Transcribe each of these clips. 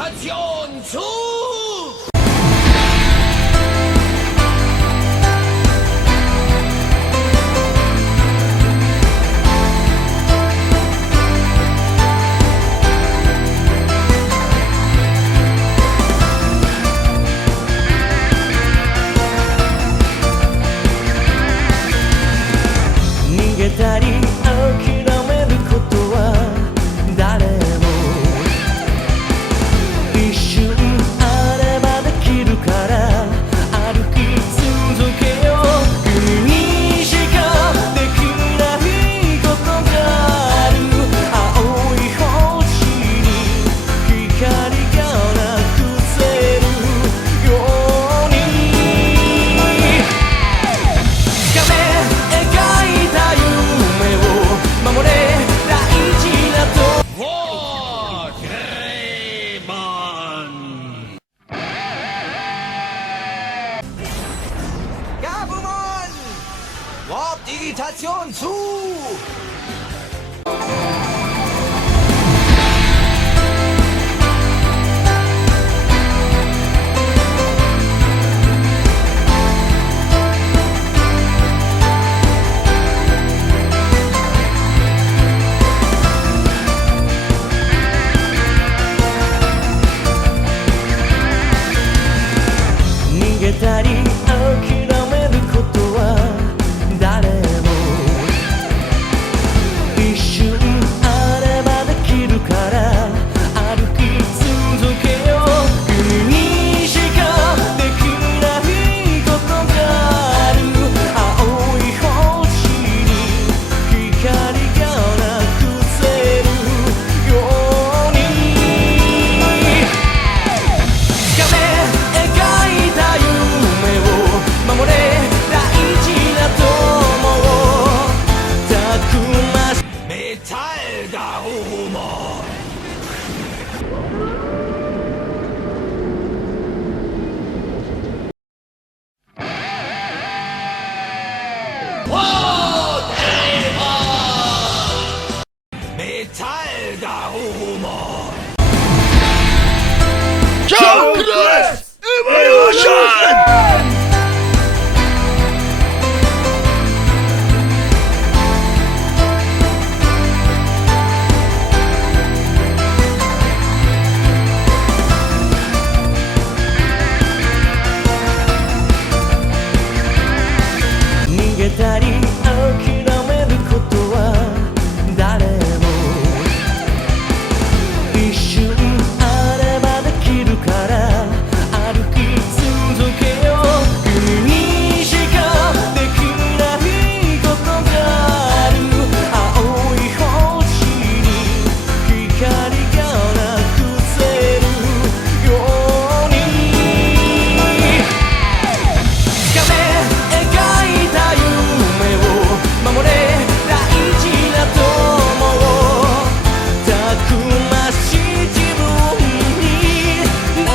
Digitation zu! Digitation zu!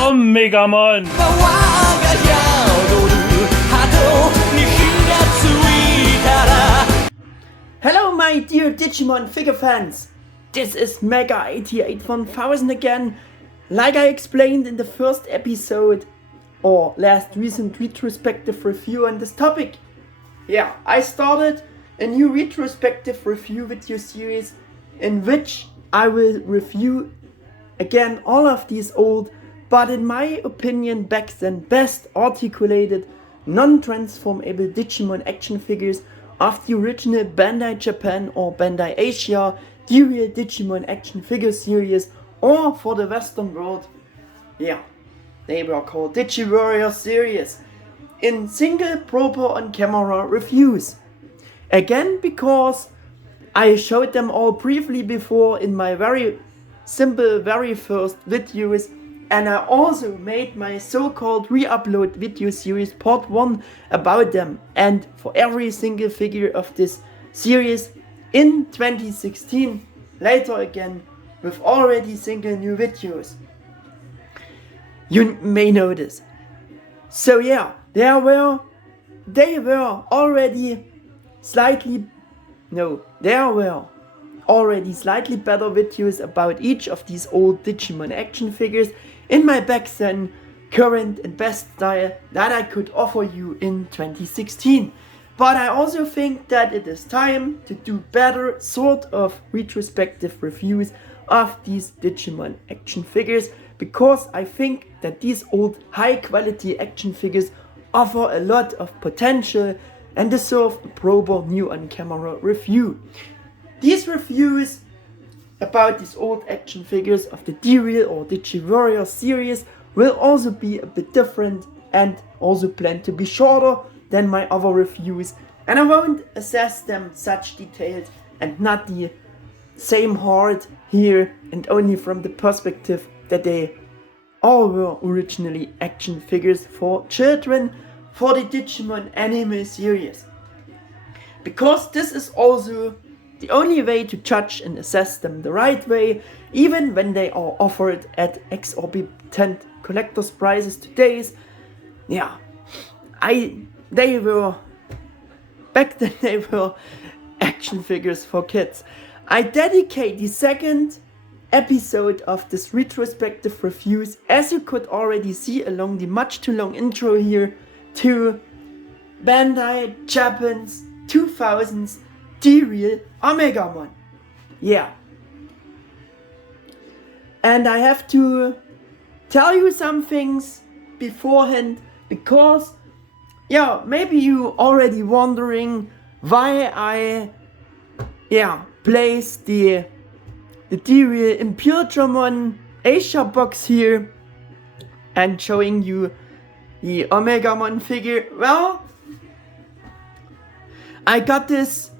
Omegamon! Hello my dear Digimon figure fans! This is Mega881000 again. Like I explained in the first episode or last recent retrospective review on this topic. Yeah, I started a new retrospective review video series in which I will review again all of these old, but in my opinion back then best articulated non-transformable Digimon action figures of the original Bandai Japan or Bandai Asia D-Real Digimon Action Figure series, or for the Western World, yeah, they were called Digi-Warriors Series, in single proper on camera reviews. Again, because I showed them all briefly before in my very simple very first videos, and I also made my so-called re-upload video series part 1 about them and for every single figure of this series in 2016, later again with already single new videos. You may know this. So yeah, they were already slightly slightly better videos about each of these old Digimon action figures in my back then current and best style that I could offer you in 2016. But I also think that it is time to do better sort of retrospective reviews of these Digimon action figures, because I think that these old high quality action figures offer a lot of potential and deserve a proper new on camera review. These reviews about these old action figures of the D-Real or Digi-Warriors series will also be a bit different and also plan to be shorter than my other reviews, and I won't assess them such detailed and not the same hard here and only from the perspective that they all were originally action figures for children for the Digimon anime series. Because this is also the only way to judge and assess them the right way, even when they are offered at exorbitant collector's prices today. Yeah, they were, back then they were action figures for kids. I dedicate the second episode of this retrospective reviews, as you could already see along the much too long intro here, to Bandai Japan's 2000s D-Real Omegamon. Yeah. And I have to tell you some things beforehand, because yeah, maybe you already wondering why I place the D-Real Imperial Asia box here and showing you the Omegamon figure. Well, I got this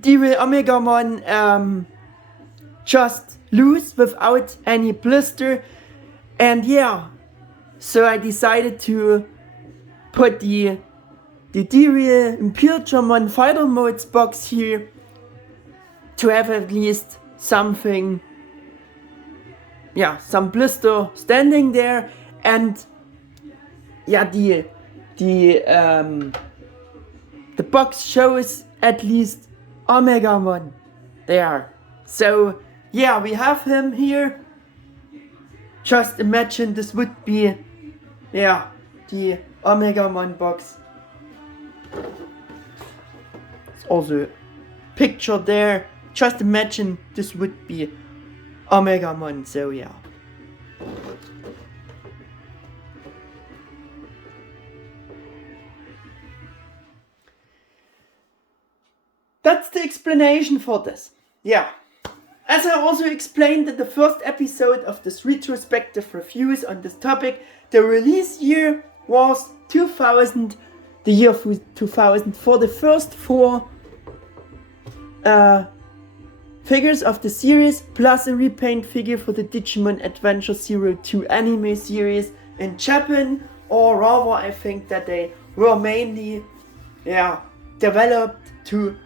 D-Real Omegamon just loose without any blister, and yeah, so I decided to put the D-Real Imperial Fighter Modes box here to have at least something, some blister standing there, and yeah, the box shows at least Omegamon there. So yeah, we have him here. Just imagine this would be the Omegamon box. It's also a picture there. Just imagine this would be Omegamon, so yeah. That's the explanation for this. Yeah. As I also explained in the first episode of this retrospective reviews on this topic, the release year was 2000, the year 2000 for the first four figures of the series, plus a repaint figure for the Digimon Adventure 02 anime series in Japan, or rather I think that they were mainly developed to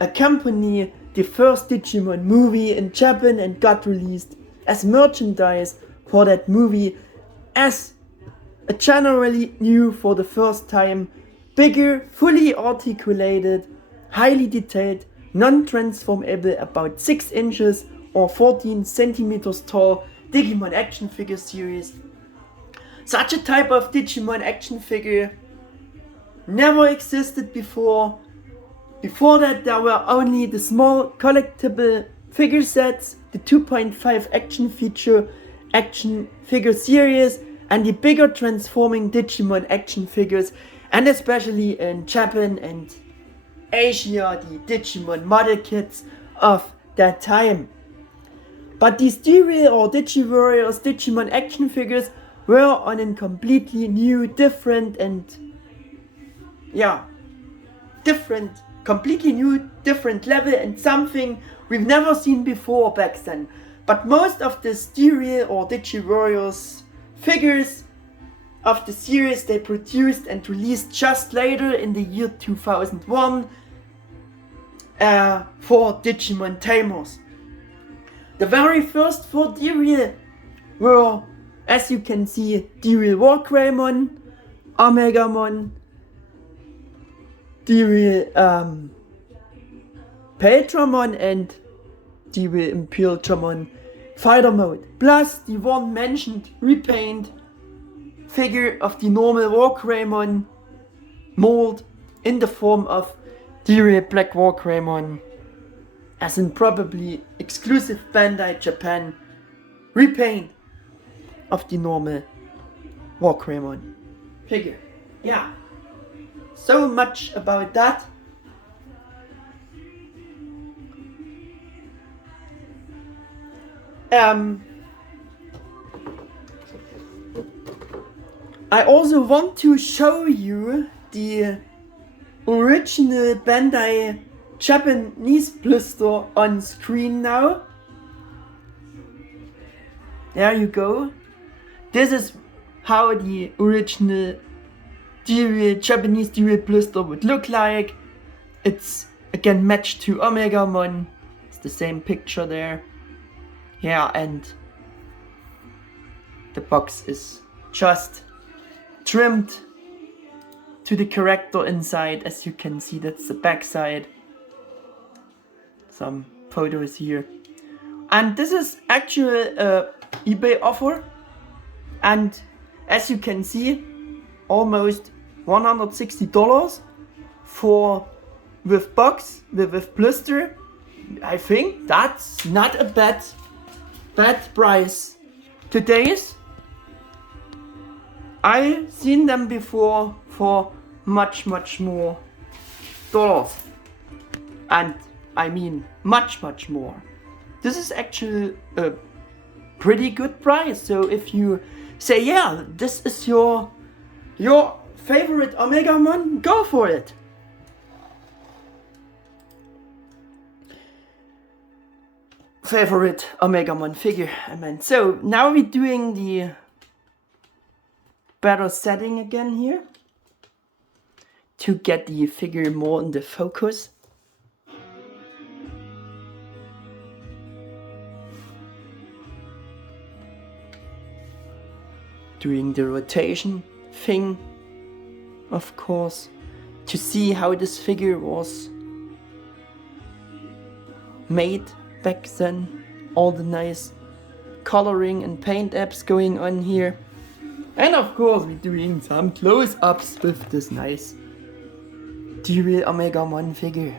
accompany the first Digimon movie in Japan and got released as merchandise for that movie as a generally new, for the first time, bigger, fully articulated, highly detailed, non-transformable, about 6 inches or 14 centimeters tall Digimon action figure series. Such a type of Digimon action figure never existed before. Before that, there were only the small collectible figure sets, the 2.5 action figure series, and the bigger transforming Digimon action figures, and especially in Japan and Asia, the Digimon model kits of that time. But these D-Real or Digi-Warriors Digimon action figures were on a completely new, different level, and something we've never seen before back then. But most of the D-Real or Digi-Warriors figures of the series they produced and released just later in the year 2001 for Digimon Tamers. The very first 4 D-Real were, as you can see, D-Real Wargreymon, Omegamon, D-Real Peltramon, and D-Real Imperial fighter mode, plus the one mentioned repaint figure of the normal Wargreymon mold in the form of D-Real Black Wargreymon, as in probably exclusive Bandai Japan repaint of the normal Wargreymon figure. Yeah, so much about that. I also want to show you the original Bandai Japanese blister on screen now. There you go. This is how the original Japanese D-Real blister would look like. It's again matched to Omegamon. It's the same picture there. Yeah, and the box is just trimmed to the character inside. As you can see, that's the back side. Some photos here. And this is actually a eBay offer. And as you can see, almost $160 for with box, with blister. I think that's not a bad price. Today's I seen them before for much more dollars, and I mean much more. This is actually a pretty good price. So if you say, yeah, this is your favorite Omegamon, go for it. Favorite Omegamon figure, I meant. So now we're doing the better setting again here to get the figure more in the focus. Doing the rotation thing, of course, to see how this figure was made back then. All the nice coloring and paint apps going on here. And of course we're doing some close-ups with this nice D-Real Omegamon figure.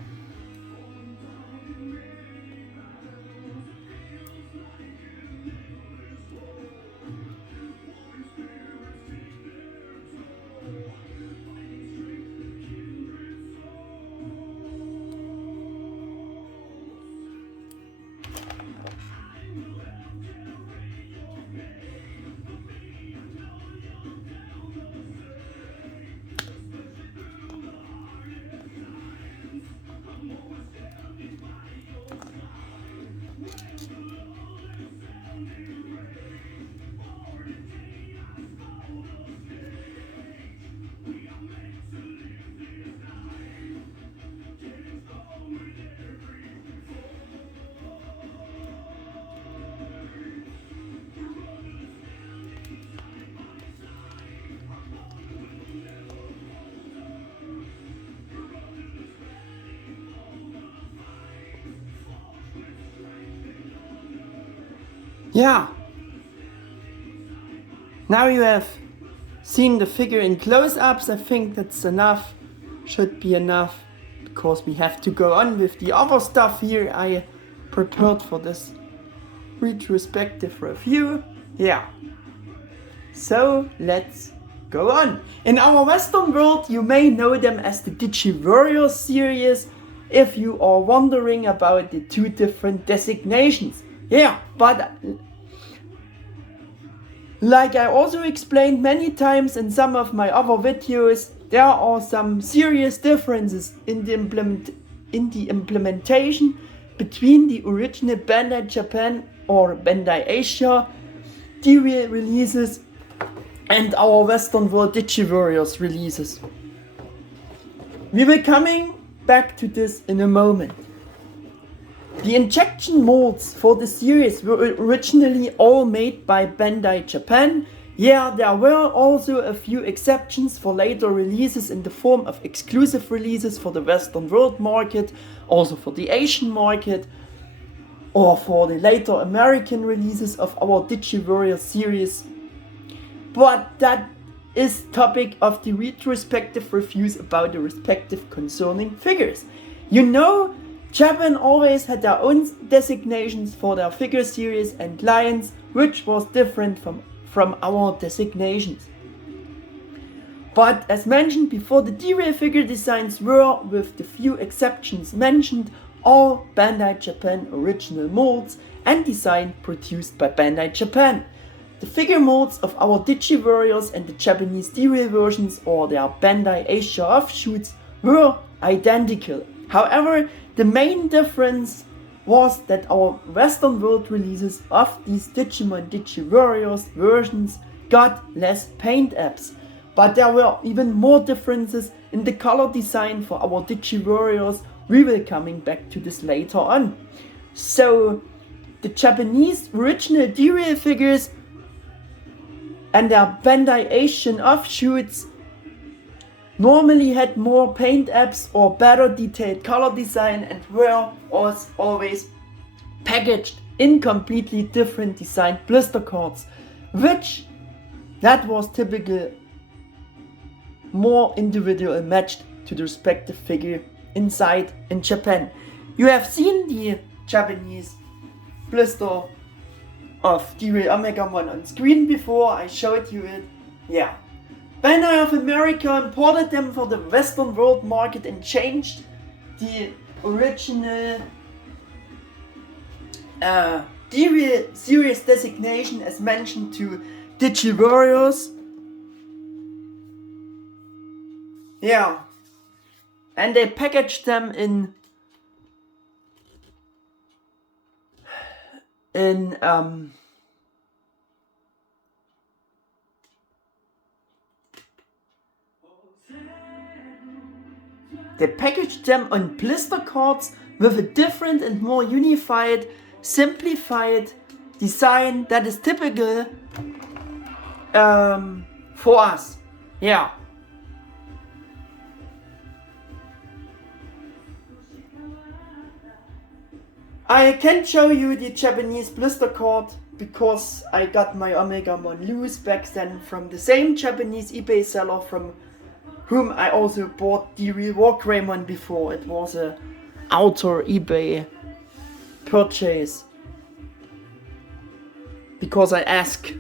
Yeah. Now you have seen the figure in close-ups. I think that's enough. Should be enough, because we have to go on with the other stuff here I prepared for this retrospective review. Yeah. So let's go on. In our Western world, you may know them as the Digi-Warriors series, if you are wondering about the two different designations. Yeah, but like I also explained many times in some of my other videos, there are some serious differences in the implementation between the original Bandai Japan or Bandai Asia D-Real releases and our Western World Digi-Warriors releases. We will coming back to this in a moment. The injection molds for the series were originally all made by Bandai Japan. Yeah, there were also a few exceptions for later releases in the form of exclusive releases for the Western world market, also for the Asian market. or for the later American releases of our Digi-Warriors series. But that is topic of the retrospective reviews about the respective concerning figures. You know, Japan always had their own designations for their figure series and lines, which was different from our designations. But as mentioned before, the D-Real figure designs were, with the few exceptions mentioned, all Bandai Japan original molds and design produced by Bandai Japan. The figure molds of our Digi-Warriors and the Japanese D-Real versions, or their Bandai Asia offshoots, were identical. However, the main difference was that our Western World releases of these Digimon Digi-Warriors versions got less paint apps. But there were even more differences in the color design for our Digi-Warriors. We will coming back to this later on. So, the Japanese original D-Real figures and their Bandai Asian offshoots normally had more paint apps or better detailed color design and were always packaged in completely different designed blister cards, which that was typical more individual matched to the respective figure inside in Japan. You have seen the Japanese blister of D-Real Omegamon on screen before, I showed you it. Yeah. Bandai of America imported them for the Western World market and changed the original D-Real series designation as mentioned to Digi-Warriors. Yeah. And they packaged them in they packaged them on blister cards with a different and more unified, simplified design that is typical for us. Yeah. I can't show you the Japanese blister card because I got my Omegamon loose back then from the same Japanese eBay seller from whom I also bought D-Real Wargreymon before. It was a outer eBay purchase because I ask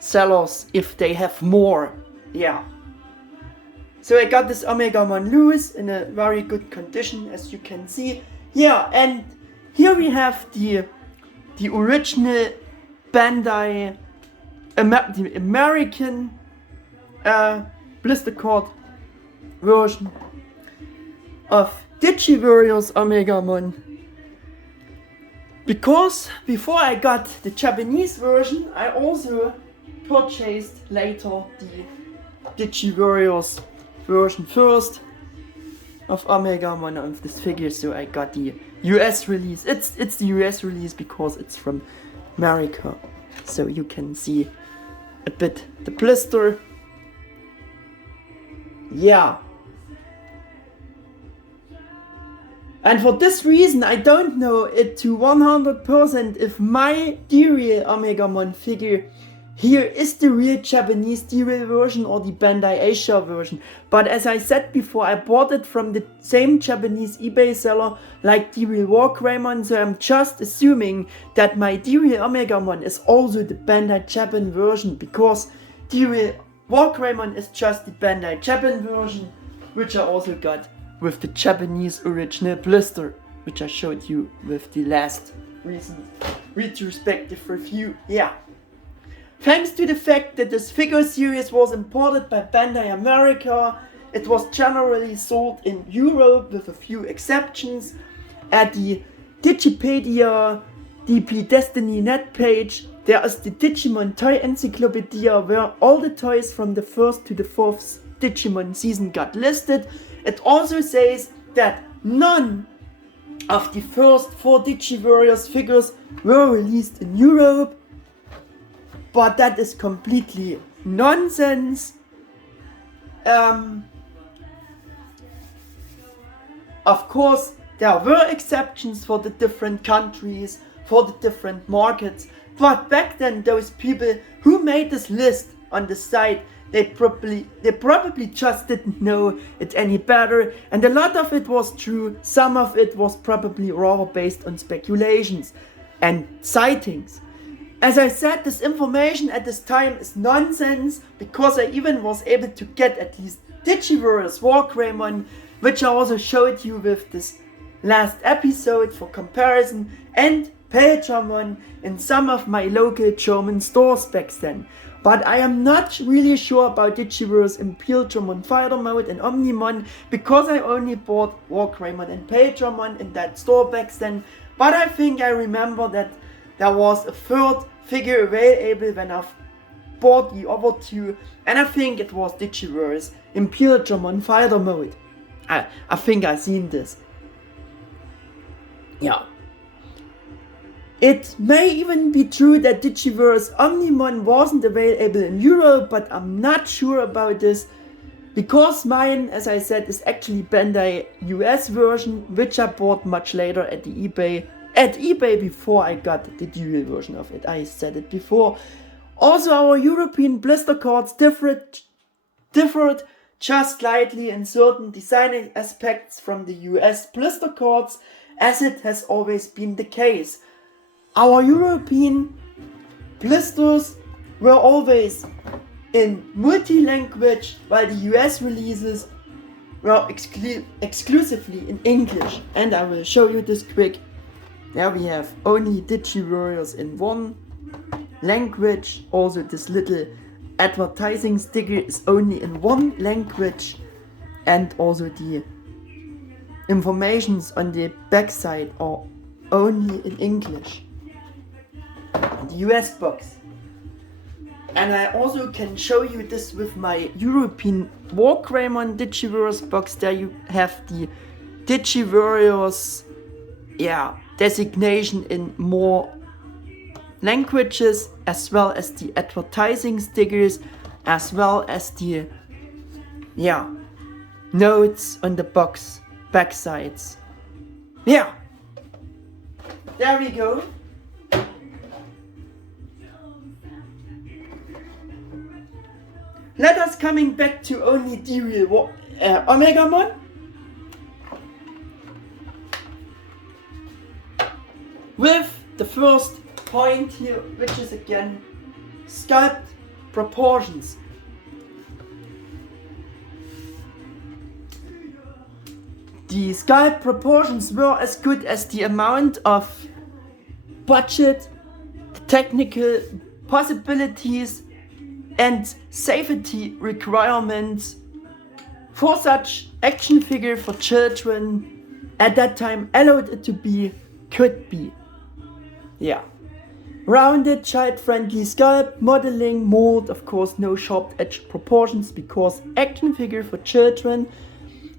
sellers if they have more. Yeah. So I got this Omegamon loose in a very good condition, as you can see. Yeah, and here we have the original Bandai, the American blister card version of Digi-Warriors Omegamon. Because before I got the Japanese version, I also purchased later the Digi-Warriors version first of Omegamon of this figure, so I got the US release. It's the US release because it's from America, so you can see a bit the blister. Yeah. And for this reason, I don't know it to 100% if my D-Real Omegamon figure here is the real Japanese D-Real version or the Bandai Asia version. But as I said before, I bought it from the same Japanese eBay seller like D-Real Wargreymon, so I'm just assuming that my D-Real Omegamon is also the Bandai Japan version, because D-Real Wargreymon is just the Bandai Japan version, which I also got with the Japanese original blister, which I showed you with the last recent retrospective review. Yeah. Thanks to the fact that this figure series was imported by Bandai America, it was generally sold in Europe with a few exceptions. At the Digipedia DP Destiny net page, there is the Digimon Toy Encyclopedia where all the toys from the 1st to the 4th Digimon season got listed. It also says that none of the first 4 Digi-Warriors figures were released in Europe. But that is completely nonsense. Of course, there were exceptions for the different countries, for the different markets. But back then, those people who made this list on the site, they probably just didn't know it any better, and a lot of it was true. Some of it was probably rather based on speculations and sightings. As I said, this information at this time is nonsense, because I even was able to get at least Digi-Warriors Wargreymon, which I also showed you with this last episode for comparison, and Pagemon in some of my local German stores back then. But I am not really sure about Digi-Warriors Imperial Fighter Mode and Omnimon, because I only bought Wargreymon and Pagemon in that store back then. But I think I remember that there was a third figure available when I bought the other two, and I think it was Digi-Warriors Imperial Fighter Mode. I think I've seen this. Yeah. It may even be true that Digi-Warriors Omnimon wasn't available in Europe, but I'm not sure about this, because mine, as I said, is actually Bandai US version, which I bought much later at eBay before I got the D-Real version of it. I said it before. Also, our European blister cards differed just slightly in certain design aspects from the US blister cards, as it has always been the case. Our European blisters were always in multi-language, while the US releases were exclusively in English. And I will show you this quick. There we have only Digi-Warriors in one language. Also, this little advertising sticker is only in one language. And also the informations on the backside are only in English. The US box. And I also can show you this with my European Wargreymon Digi-Warriors box. There you have the Digi-Warriors designation in more languages, as well as the advertising stickers, as well as the notes on the box backsides. Yeah, there we go. Let us coming back to only D-Real Omegamon. With the first point here, which is again sculpt proportions. The sculpt proportions were as good as the amount of budget, technical possibilities and safety requirements for such action figure for children at that time allowed it to be, could be. Yeah. Rounded, child-friendly sculpt, modeling, mold, of course no sharp edge proportions because action figure for children.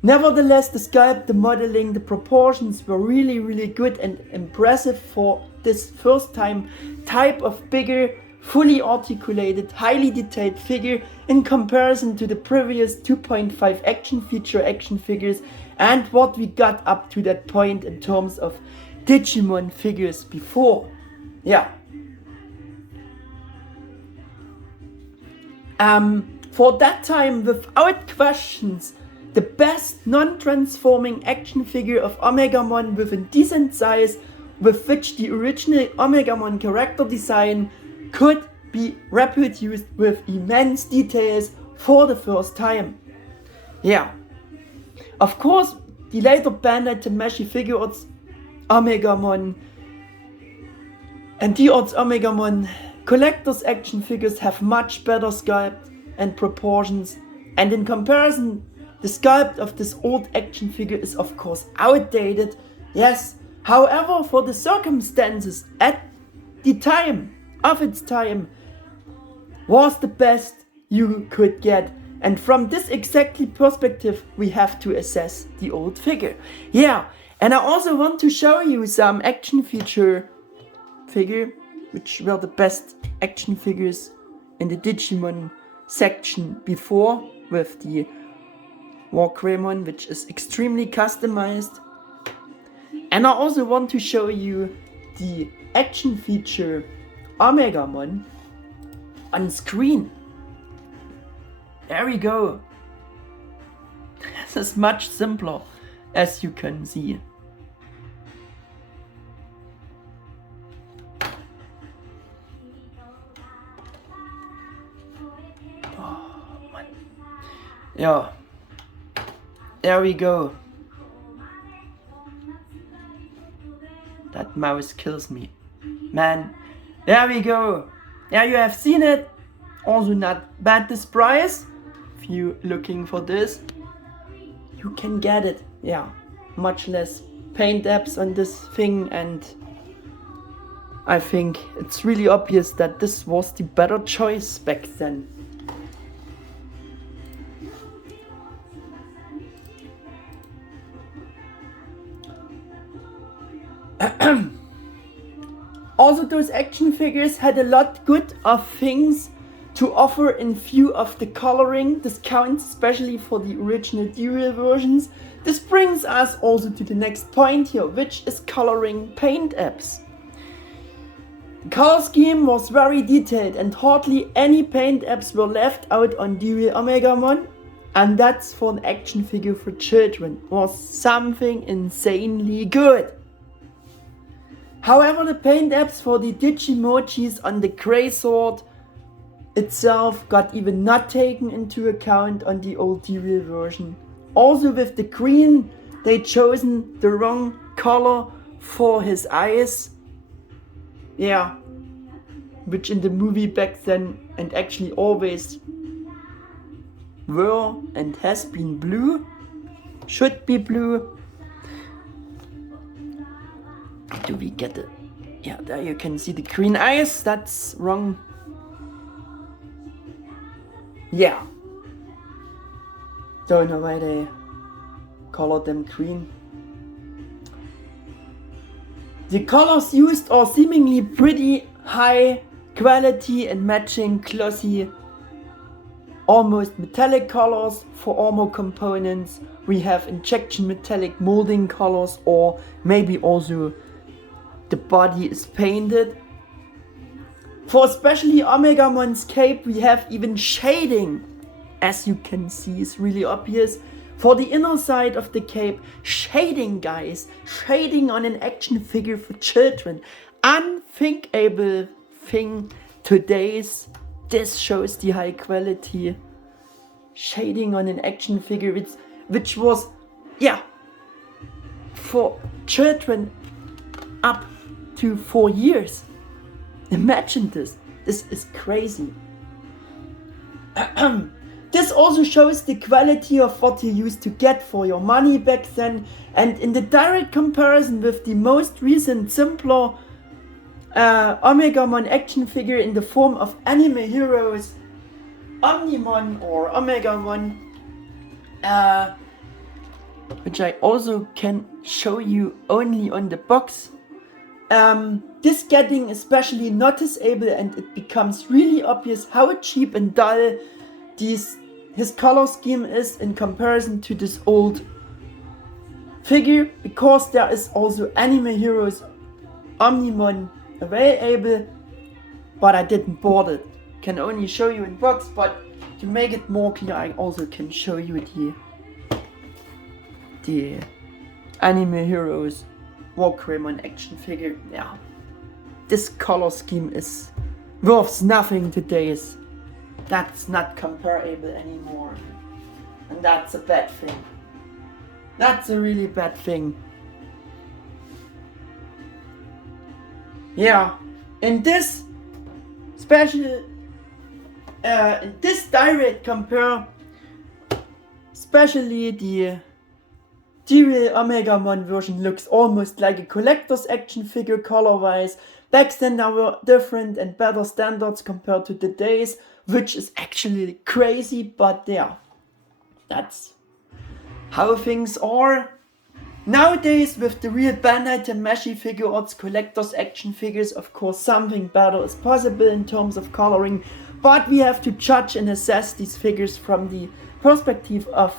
Nevertheless, the sculpt, the modeling, the proportions were really good and impressive for this first time type of bigger, fully articulated, highly detailed figure in comparison to the previous 2.5 action figures and what we got up to that point in terms of Digimon figures before. Yeah. For that time, without questions, the best non-transforming action figure of Omegamon with a decent size, with which the original Omegamon character design could be reproduced with immense details for the first time. Yeah. Of course, the later Bandai Tamashii Figuarts Omegamon and D-Arts Omegamon collectors action figures have much better sculpt and proportions, and in comparison, the sculpt of this old action figure is of course outdated, yes. However, for the circumstances at the time, of its time, was the best you could get. And from this exactly perspective, we have to assess the old figure. Yeah, and I also want to show you some action figure, which were the best action figures in the Digimon section before, with the Wargreymon, which is extremely customized. And I also want to show you the action feature Omegamon on screen. There we go. This is much simpler, as you can see. Oh, man. Yeah. There we go. That mouse kills me. Man. There we go. There you have seen it. Also not bad this price. If you looking for this, you can get it. Yeah. Much less paint apps on this thing, and I think it's really obvious that this was the better choice back then. Also, those action figures had a lot good of things to offer in view of the coloring discounts, especially for the original D-Real versions. This brings us also to the next point here, which is coloring paint apps. The color scheme was very detailed and hardly any paint apps were left out on D-Real Omegamon, and that's for an action figure for children was something insanely good. However, the paint apps for the Digimojis on the Grey Sword itself got even not taken into account on the old D-Real version. Also with the green, they chosen the wrong color for his eyes. Yeah, which in the movie back then and actually always were and has been blue, should be blue. Do we get it? Yeah, there you can see the green eyes. That's wrong. Yeah. Don't know why they colored them green. The colors used are seemingly pretty high quality and matching glossy, almost metallic colors for armor components. We have injection metallic molding colors, or maybe also the body is painted. For especially Omegamon's cape, we have even shading, as you can see is really obvious. For the inner side of the cape, shading, guys, shading on an action figure for children. Unthinkable thing today's. This shows the high quality shading on an action figure, which was, yeah, for children up to 4 years. Imagine this. This is crazy. This also shows the quality of what you used to get for your money back then, and in the direct comparison with the most recent simpler Omegamon action figure in the form of AnimeHeroes Omnimon or Omegamon, which I also can show you only on the box. This getting especially noticeable, and it becomes really obvious how cheap and dull his color scheme is in comparison to this old figure, because there is also AnimeHeroes Omnimon available, but I didn't board it. Can only show you in box, but to make it more clear, I also can show you the AnimeHeroes Warcraven action figure. Yeah, this color scheme is worth nothing today's. That's not comparable anymore, and that's a bad thing. That's a really bad thing. Yeah, in this special, in this direct compare, especially the D-Real Omegamon version looks almost like a collector's action figure color-wise. Back then there were different and better standards compared to today's, which is actually crazy, but yeah, that's how things are. Nowadays, with the real Bandai Tamashii Figuarts collector's action figures, of course something better is possible in terms of coloring, but we have to judge and assess these figures from the perspective of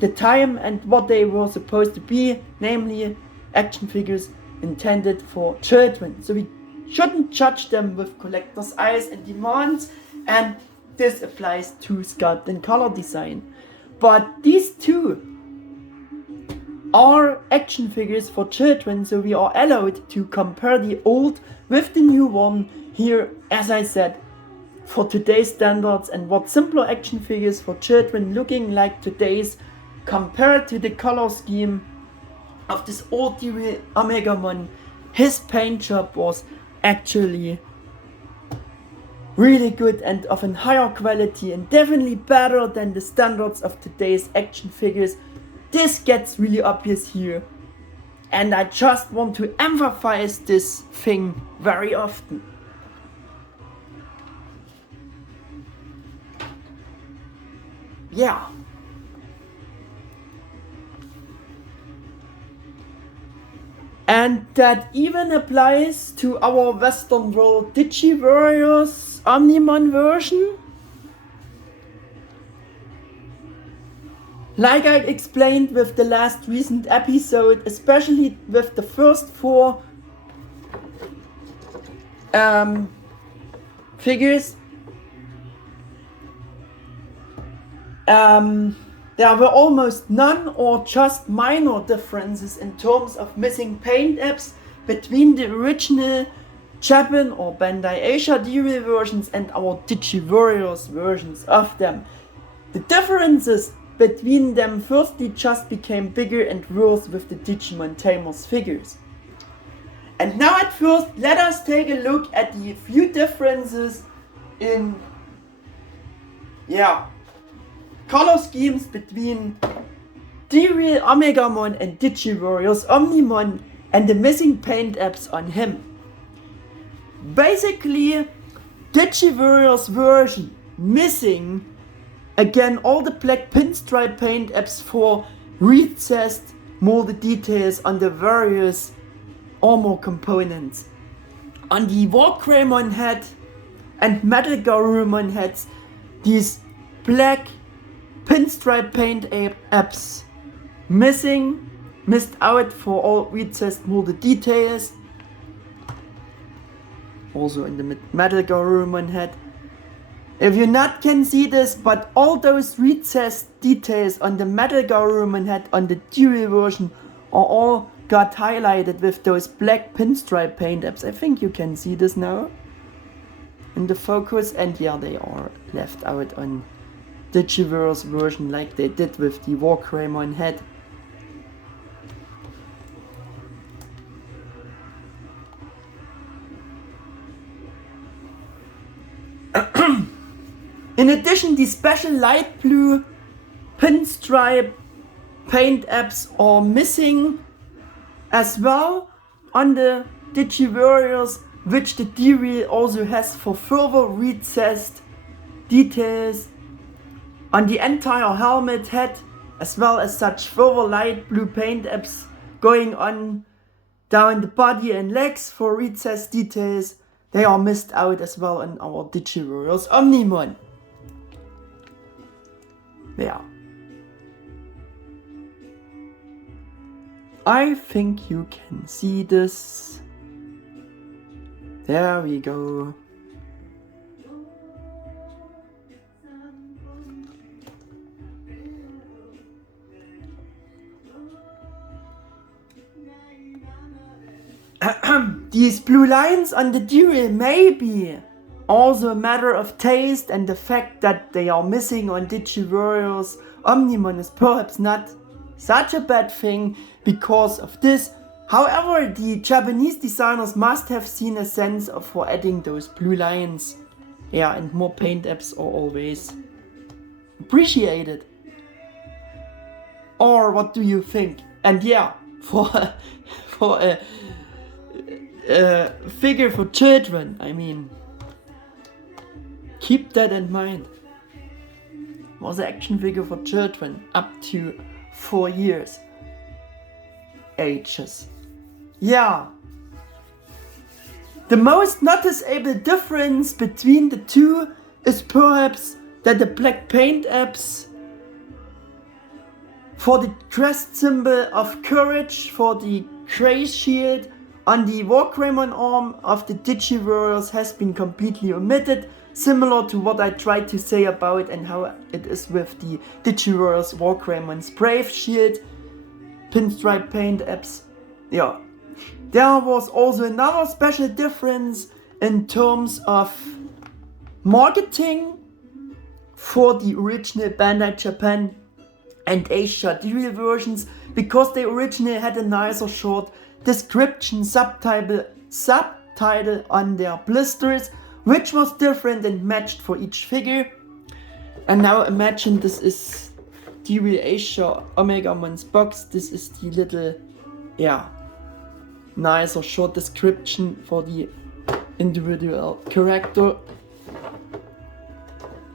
the time and what they were supposed to be, namely action figures intended for children. So we shouldn't judge them with collector's eyes and demands, and this applies to sculpt and color design. But these two are action figures for children, so we are allowed to compare the old with the new one here, as I said, for today's standards, and what simpler action figures for children looking like today's compared to the color scheme of this old D-Real Omegamon. His paint job was actually really good and of a higher quality, and definitely better than the standards of today's action figures. This gets really obvious here, and I just want to emphasize this thing very often. Yeah. And that even applies to our Western World Digi-Warriors Omnimon version. Like I explained with the last recent episode, especially with the first 4 figures, there were almost none or just minor differences in terms of missing paint apps between the original Japan or Bandai Asia D-Real versions and our Digi-Warriors versions of them. The differences between them firstly just became bigger and worse with the Digimon Tamers figures. And now at first let us take a look at the few differences in color schemes between D-Real Omegamon and Digi-Warriors Omnimon and the missing paint apps on him. Basically, Digi-Warriors version missing again all the black pinstripe paint apps for recessed molded details on the various armor components. On the Wargreymon head and Metal Garurumon heads, these black pinstripe paint apps missed out for all recessed molded details. Also in the Metal Garurumon head. If you not can see this, but all those recessed details on the Metal Garurumon head on the D-Real version are all got highlighted with those black pinstripe paint apps. I think you can see this now in the focus, and yeah, they are left out on Digi-Warriors version like they did with the Wargreymon head. In addition, the special light blue pinstripe paint apps are missing as well on the Digi-Warriors, which the D-Real also has for further recessed details on the entire helmet head, as well as such further light blue paint apps going on down the body and legs for recessed details. They are missed out as well on our Digi-Warriors Omnimon. Yeah. I think you can see this. There we go. These blue lines on the D-Real may be also a matter of taste, and the fact that they are missing on Digi-Warriors Omnimon is perhaps not such a bad thing because of this. However, the Japanese designers must have seen a sense of for adding those blue lines. Yeah, and more paint apps are always appreciated. Or what do you think? And yeah, for a figure for children, I mean, keep that in mind. It was an action figure for children up to 4 years ages. Yeah. The most noticeable difference between the two is perhaps that the black paint apps for the crest symbol of courage for the Grey shield on the Wargreymon arm of the Digi-Warriors has been completely omitted, similar to what I tried to say about and how it is with the Digi-Warriors Wargreymon Brave Shield pinstripe paint apps. Yeah. There was also another special difference in terms of marketing for the original Bandai Japan and Asia D-Real versions, because they originally had a nicer short description subtitle on their blisters, which was different and matched for each figure. And now imagine this is D-Real Asia Omegamon's box. This is the little, nicer short description for the individual character.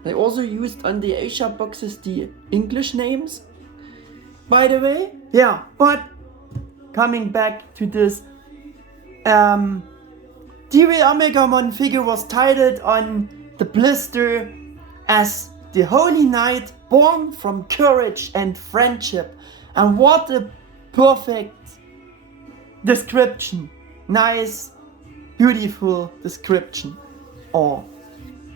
They also used on the Asia boxes the English names, by the way. Yeah, but coming back to this, D-Real Omegamon figure was titled on the blister as the Holy Knight born from courage and friendship. And what a perfect description. Nice, beautiful description. Or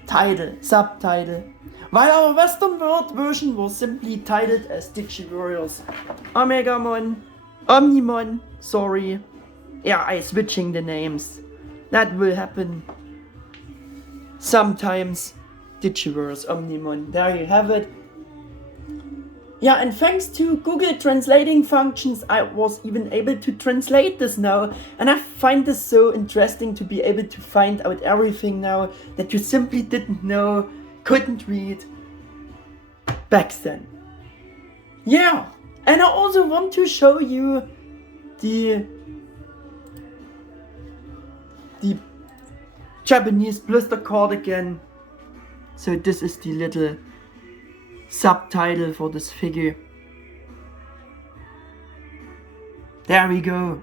title, subtitle. While our Western World version was simply titled as Digi-Warriors Omegamon, Omnimon, sorry. Yeah, I'm switching the names. That will happen sometimes. Digi-Warriors Omnimon, there you have it. Yeah, and thanks to Google translating functions, I was even able to translate this now. And I find this so interesting to be able to find out everything now that you simply didn't know, couldn't read back then. Yeah, and I also want to show you the Japanese blister card again. So this is the little subtitle for this figure. There we go.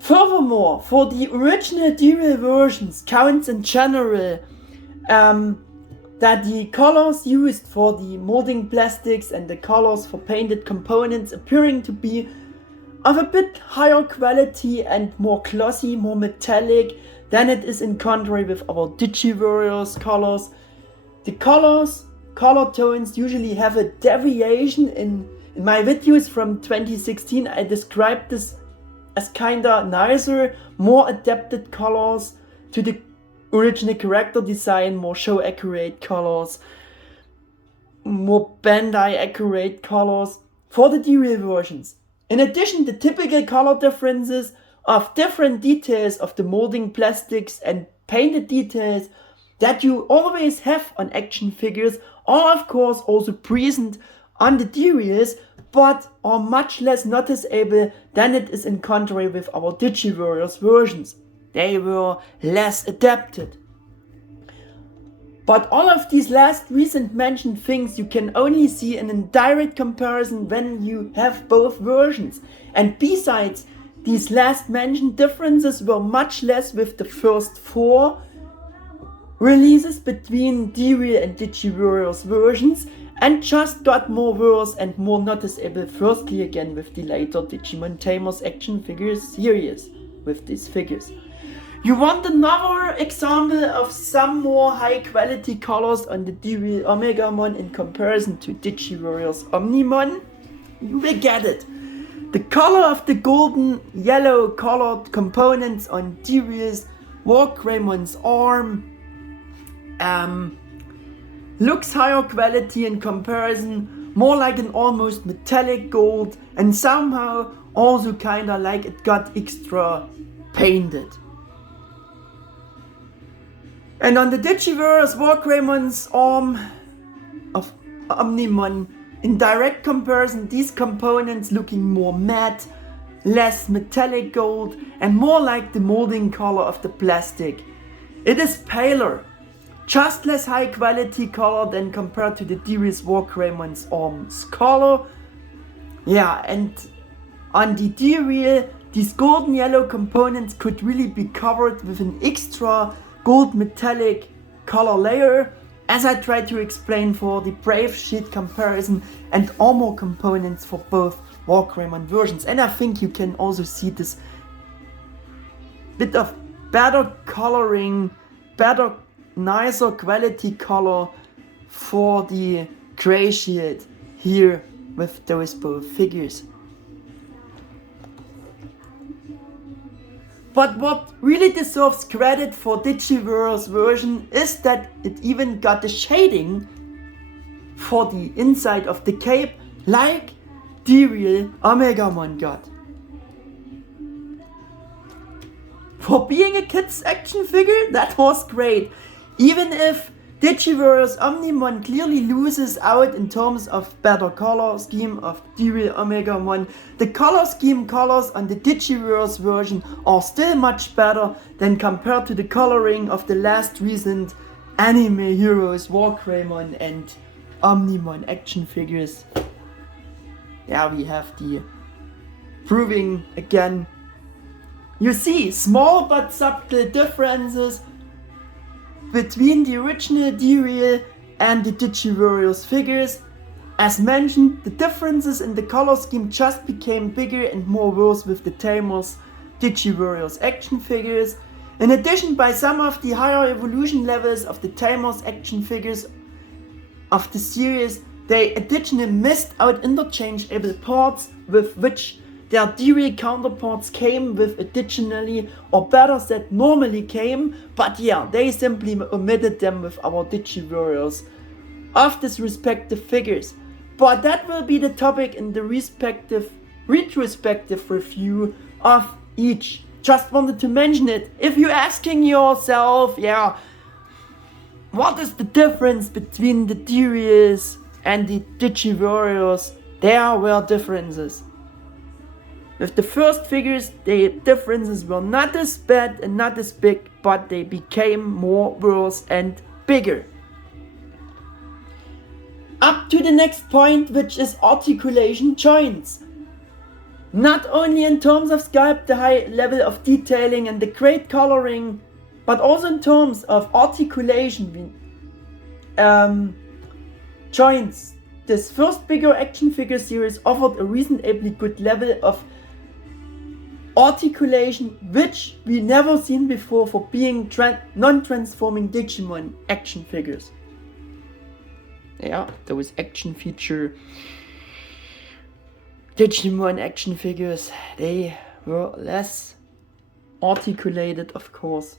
Furthermore, for the original D-Real versions, counts in general that the colors used for the molding plastics and the colors for painted components appearing to be of a bit higher quality and more glossy, more metallic than it is in contrary with our Digi-Warriors colors. The color tones usually have a deviation. In my videos from 2016 I described this as kinda nicer, more adapted colors to the original character design, more show accurate colors, more Bandai accurate colors for the D-Real versions. In addition, the typical color differences of different details of the molding plastics and painted details that you always have on action figures are of course also present on the D-Reals, but are much less noticeable than it is in contrary with our Digi-Warriors versions. They were less adapted. But all of these last recent mentioned things you can only see in a direct comparison when you have both versions. And besides, these last mentioned differences were much less with the first 4 releases between D-Real and Digi-Warriors versions, and just got more worse and more noticeable firstly again with the later Digimon Tamers Action Figures series with these figures. You want another example of some more high quality colors on the D-Real Omegamon in comparison to Digi-Warriors Omnimon? You will get it. The color of the golden yellow colored components on D-Real's Wargreymon's arm looks higher quality in comparison, more like an almost metallic gold, and somehow also kinda like it got extra painted. And on the Digi-Warriors Wargreymon's arm of Omnimon, in direct comparison, these components looking more matte, less metallic gold, and more like the molding color of the plastic. It is paler, just less high quality color than compared to the D-Real's Wargreymon's arm's color. Yeah, and on the D-Real, these golden yellow components could really be covered with an extra gold metallic color layer, as I tried to explain for the Brave sheet comparison and armor components for both Wargreymon versions. And I think you can also see this bit of better coloring, nicer quality color for the gray shield here with those both figures. But what really deserves credit for Digi-Warriors version is that it even got the shading for the inside of the cape like D-Real Omegamon got. For being a kid's action figure, that was great. Even if Digi-Warriors Omnimon clearly loses out in terms of better color scheme of D-Real Omegamon, the color scheme colors on the Digi-Warriors version are still much better than compared to the coloring of the last recent AnimeHeroes Wargreymon and Omnimon action figures. Yeah, we have the proving again. You see small but subtle differences between the original D-Real and the Digi-Warriors figures. As mentioned, the differences in the color scheme just became bigger and more worse with the Tamashii Digi-Warriors action figures. In addition, by some of the higher evolution levels of the Tamashii action figures of the series, they additionally missed out interchangeable parts with which their D-Real counterparts came with additionally, or better said normally came, but yeah, they simply omitted them with our Digi-Warriors of these respective figures. But that will be the topic in the respective retrospective review of each. Just wanted to mention it. If you're asking yourself, yeah, what is the difference between the D-Reals and the Digi-Warriors? There were differences. With the first figures, the differences were not as bad and not as big, but they became more worse and bigger. Up to the next point, which is articulation joints. Not only in terms of sculpt, the high level of detailing and the great coloring, but also in terms of articulation joints. This first bigger action figure series offered a reasonably good level of articulation, which we never seen before for being non-transforming Digimon action figures. Yeah, those action feature Digimon action figures, they were less articulated, of course.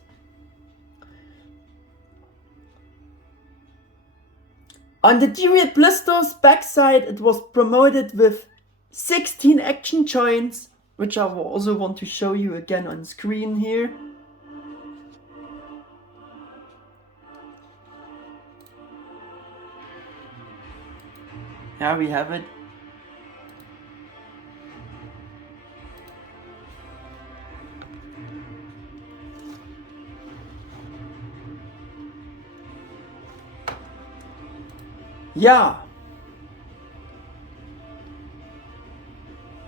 On the D-Real Blister's backside, it was promoted with 16 action joints, which I will also want to show you again on screen here. Here we have it. Yeah.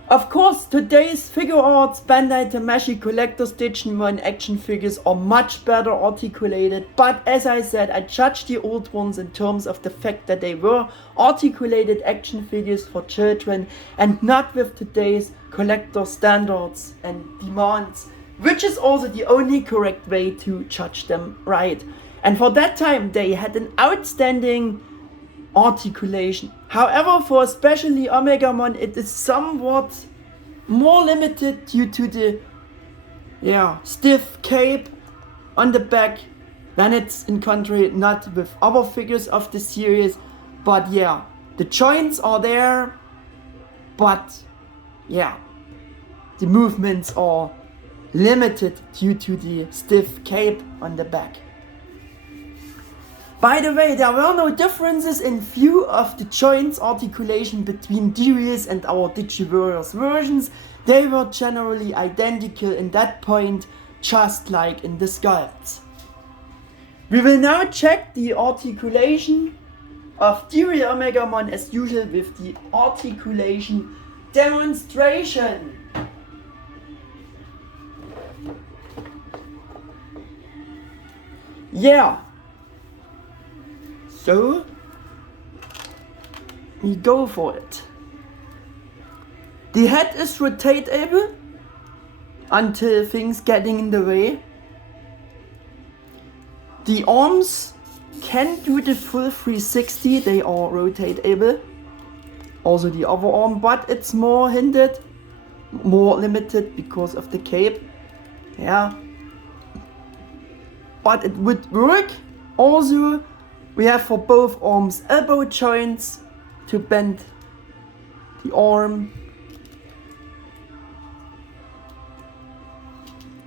Of course, today's Figuarts Bandai Tamashii Collectors Digimon action figures are much better articulated, but as I said, I judge the old ones in terms of the fact that they were articulated action figures for children and not with today's collector standards and demands, which is also the only correct way to judge them right. And for that time, they had an outstanding articulation. However, for especially Omegamon, it is somewhat more limited due to the stiff cape on the back when it's in contrast not with other figures of the series. But yeah, the joints are there, but yeah, the movements are limited due to the stiff cape on the back. By the way, there were no differences in view of the joints articulation between D-Reals and our Digi-Warriors versions. They were generally identical in that point, just like in the sculpts. We will now check the articulation of D-Real Omegamon as usual with the articulation demonstration. Yeah. So we go for it. The head is rotatable until things getting in the way. The arms can do the full 360, they are rotatable. Also the other arm, but it's more hindered, more limited because of the cape. Yeah. But it would work. Also, we have for both arms elbow joints to bend the arm.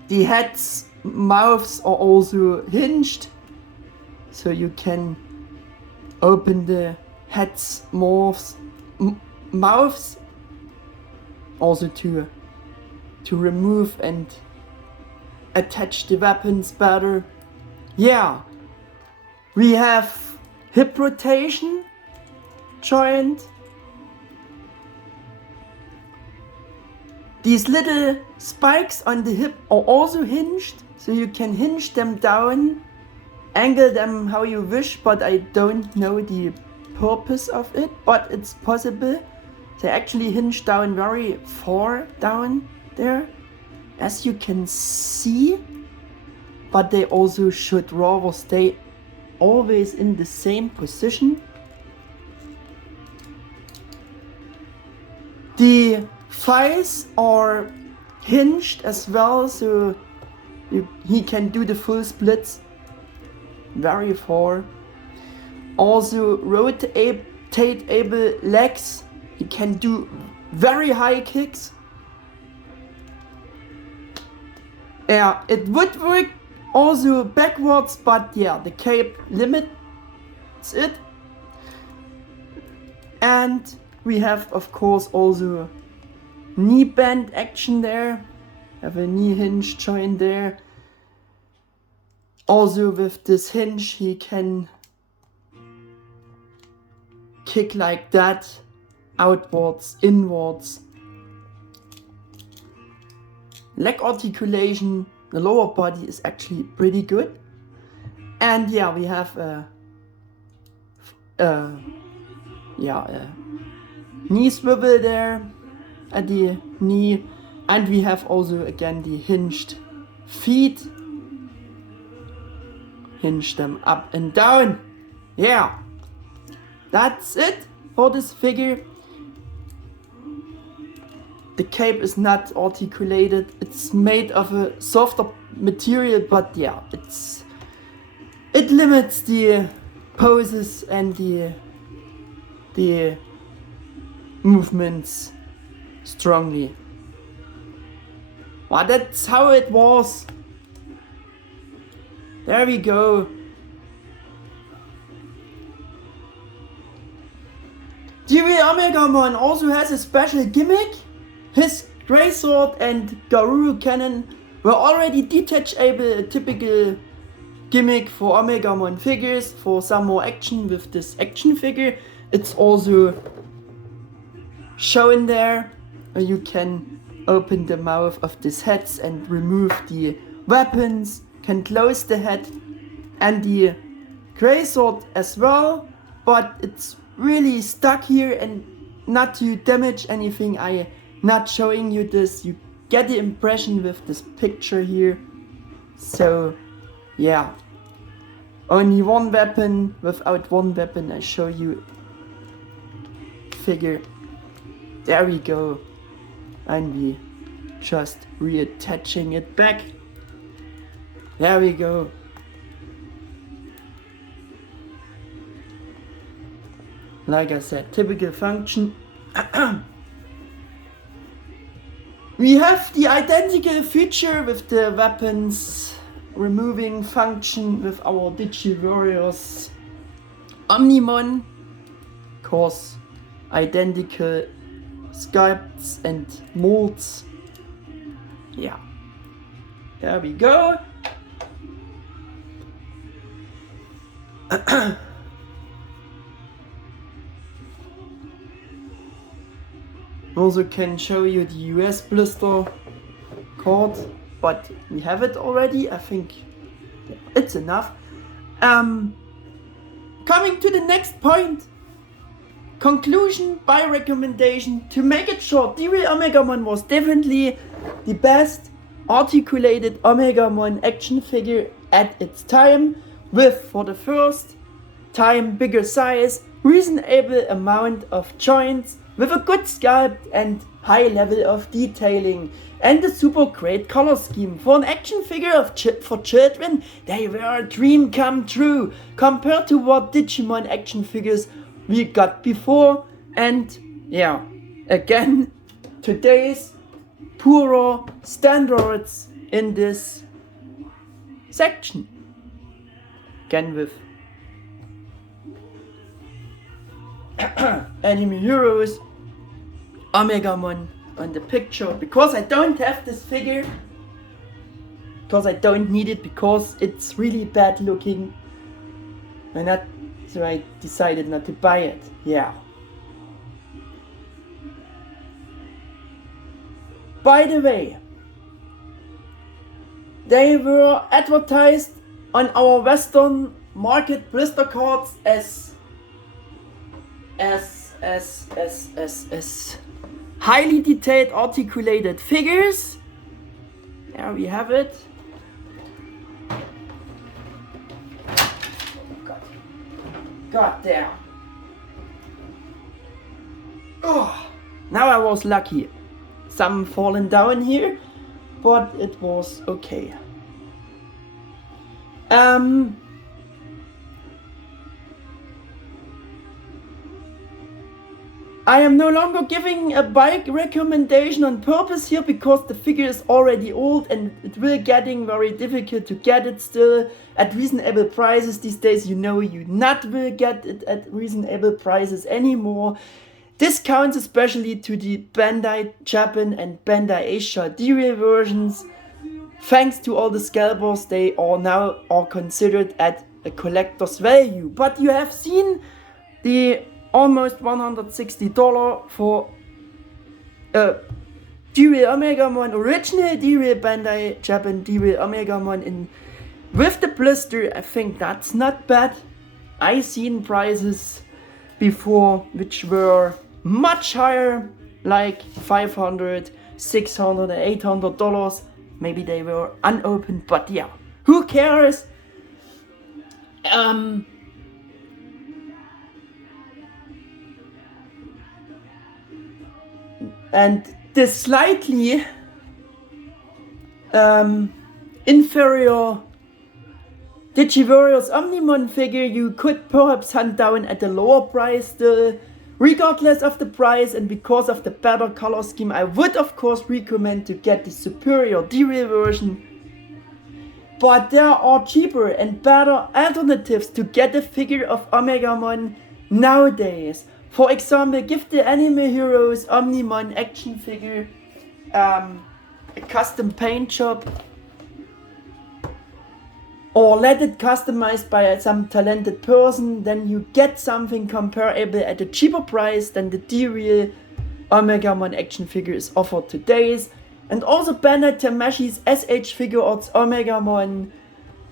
The heads, mouths are also hinged, so you can open the heads, mouths also to remove and attach the weapons better. Yeah, we have hip rotation joint. These little spikes on the hip are also hinged, so you can hinge them down, angle them how you wish, but I don't know the purpose of it, but it's possible. They actually hinge down very far down there, as you can see, but they also should rather stay always in the same position. The thighs are hinged as well, so he can do the full splits very far. Also rotatable legs, he can do very high kicks. Yeah, it would work also backwards, but yeah, the cape limits it. And we have of course also knee bend action there. Have a knee hinge joint there. Also with this hinge he can kick like that, outwards, inwards. Leg articulation, the lower body is actually pretty good. And yeah, we have a knee swivel there at the knee, and we have also again the hinged feet. Hinge them up and down. Yeah, that's it for this figure. The cape is not articulated. It's made of a softer material, but yeah, it limits the poses and the movements strongly. But that's how it was. There we go. D-Real Omegamon also has a special gimmick. His Grey Sword and Garuru Cannon were already detachable, a typical gimmick for Omegamon figures. For some more action with this action figure, it's also shown there. You can open the mouth of these heads and remove the weapons, can close the head and the Grey Sword as well, but it's really stuck here, and not to damage anything, I not showing you this. You get the impression with this picture here. So yeah, only one weapon. Without one weapon I show you figure. There we go, and we just reattaching it back. There we go. Like I said, typical function. We have the identical feature with the weapons removing function with our Digi-Warriors Omnimon. Of course, identical sculpts and molds. Yeah. There we go. Also can show you the U.S.Blister card, but we have it already. I think it's enough. Come coming to the next point. Conclusion by recommendation. To make it short, D-Real Omegamon was definitely the best articulated Omegamon action figure at its time, with for the first time bigger size, reasonable amount of joints, with a good sculpt and high level of detailing, and a super great color scheme. For an action figure for children, they were a dream come true compared to what Digimon action figures we got before. And yeah, again, today's poorer standards in this section. Again with AnimeHeroes, Omegamon on the picture, because I don't have this figure, because I don't need it, because it's really bad looking, and so I decided not to buy it. Yeah. By the way, they were advertised on our Western market blister cards as highly detailed articulated figures. There we have it. God damn. Oh, now I was lucky. Some fallen down here, but it was okay. I am no longer giving a bike recommendation on purpose here, because the figure is already old and it will getting very difficult to get it still at reasonable prices these days. You know, you not will get it at reasonable prices anymore. Discounts especially to the Bandai Japan and Bandai Asia D-Real versions. Thanks to all the scalpers, they are now considered at a collector's value. But you have seen the almost $160 for D-Real Omegamon, original D-Real Bandai Japan D-Real Omegamon with the blister. I think that's not bad. I seen prices before which were much higher, like $500, $600, $800. Maybe they were unopened, but yeah, who cares? And this slightly inferior Digi-Warriors Omnimon figure you could perhaps hunt down at a lower price still. Regardless of the price and because of the better color scheme, I would of course recommend to get the superior D-Real version. But there are cheaper and better alternatives to get a figure of Omegamon nowadays. For example, give the AnimeHeroes Omnimon action figure a custom paint job, or let it customized by some talented person. Then you get something comparable at a cheaper price than the D-Real Omegamon action figure is offered today. And also Bandai Tamashii's S.H.Figuarts Omegamon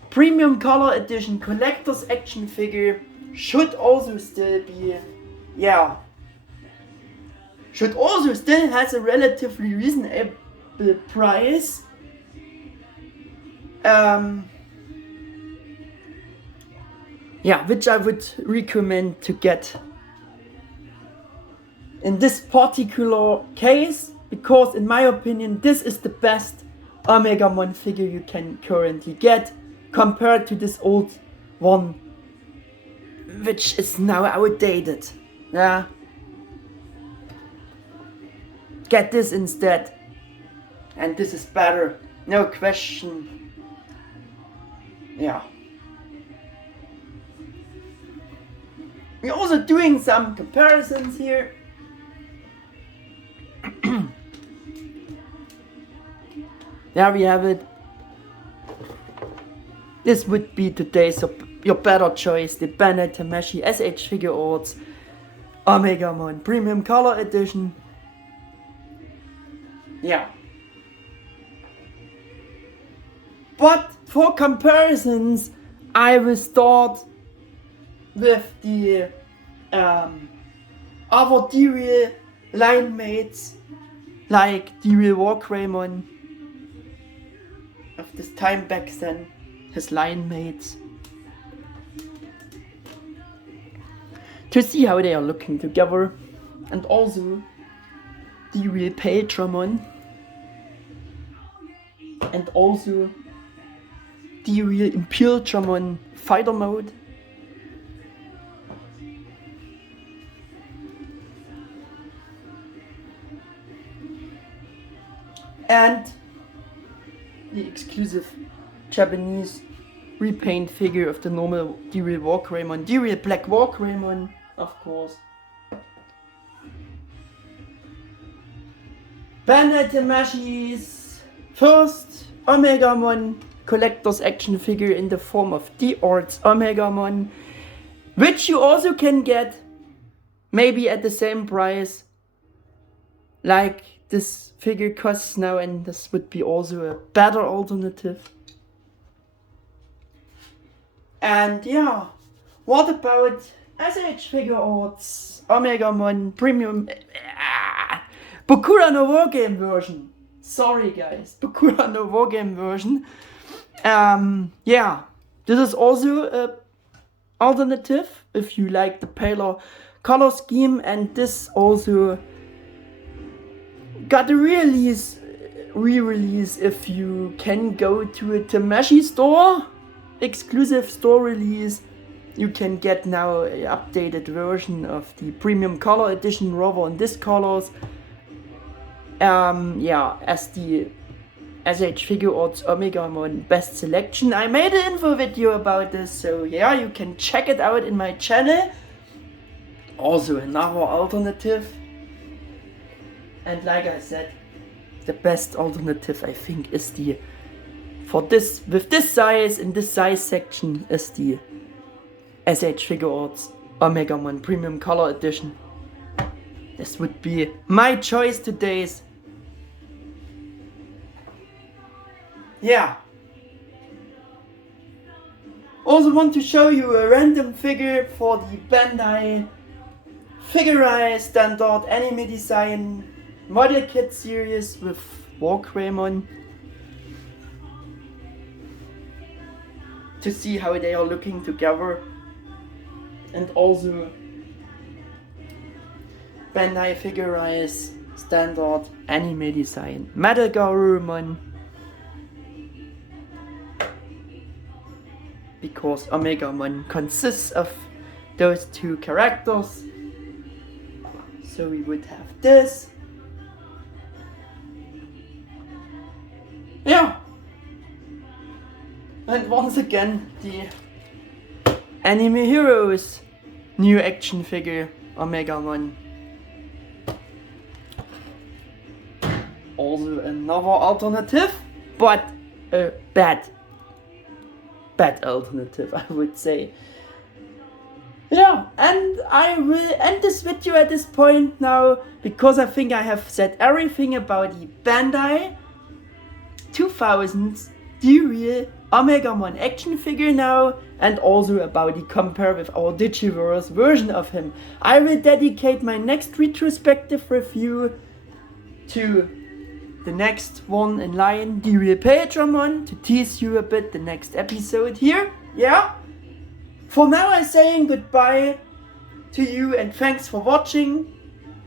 Premium Color Edition Collector's Action Figure should also still be, should also still has a relatively reasonable price. Which I would recommend to get in this particular case, because in my opinion this is the best Omegamon figure you can currently get compared to this old one, which is now outdated. Get this instead, and this is better, no question. We're also doing some comparisons here. There we have it. This would be today's your better choice, the Bandai Tamashii S.H.Figuarts Omegamon Premium Color Edition. But for comparisons, I will start with the other D-Real line mates like D-Real Wargreymon of this time back then, his line mates, to see how they are looking together, and also D-Real Pagetramon and also D-Real Imperialtramon fighter mode. And the exclusive Japanese repaint figure of the normal D-Real Wargreymon, D-Real Black Wargreymon, of course. Bandai Tamashii's first Omegamon collector's action figure in the form of D-Arts Omegamon, which you also can get maybe at the same price like this figure costs now, and this would be also a better alternative. And yeah, what about S.H.Figuarts Omegamon Premium Bokura no Wargame version? Sorry guys, Bokura no Wargame version. Yeah, this is also a alternative if you like the paler color scheme, and this also got a re-release if you can go to a Tamashii store, exclusive store release. You can get now an updated version of the premium color edition rather in this colors. Yeah, as the S.H.Figuarts Omegamon best selection. I made an info video about this, so yeah, you can check it out in my channel. Also another alternative. And like I said, the best alternative I think is the, for this, with this size, in this size section, is the S.H.Figuarts Omegamon Premium Color Edition. This would be my choice today's. Yeah. Also want to show you a random figure for the Bandai Figure Standard Anime Design Model Kit series with Wargreymon, to see how they are looking together, and also Bandai Figure Standard Anime Design Metal Garurumon, because Omegamon consists of those two characters, so we would have this. Yeah, and once again the AnimeHeroes new action figure Omegamon. Also another alternative, but a bad alternative, I would say. Yeah, and I will end this video at this point now, because I think I have said everything about the Bandai 2000s D-Real Omegamon action figure now, and also about the compare with our Digi-Warriors version of him. I will dedicate my next retrospective review to the next one in line, D-Real Pagetramon, to tease you a bit the next episode here. Yeah, for now I'm saying goodbye to you and thanks for watching.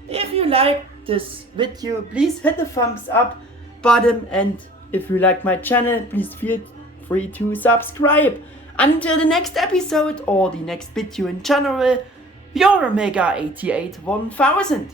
If you like this video, please hit the thumbs up button, and if you like my channel, please feel free to subscribe. Until the next episode or the next video in general, your Omega 88 1000.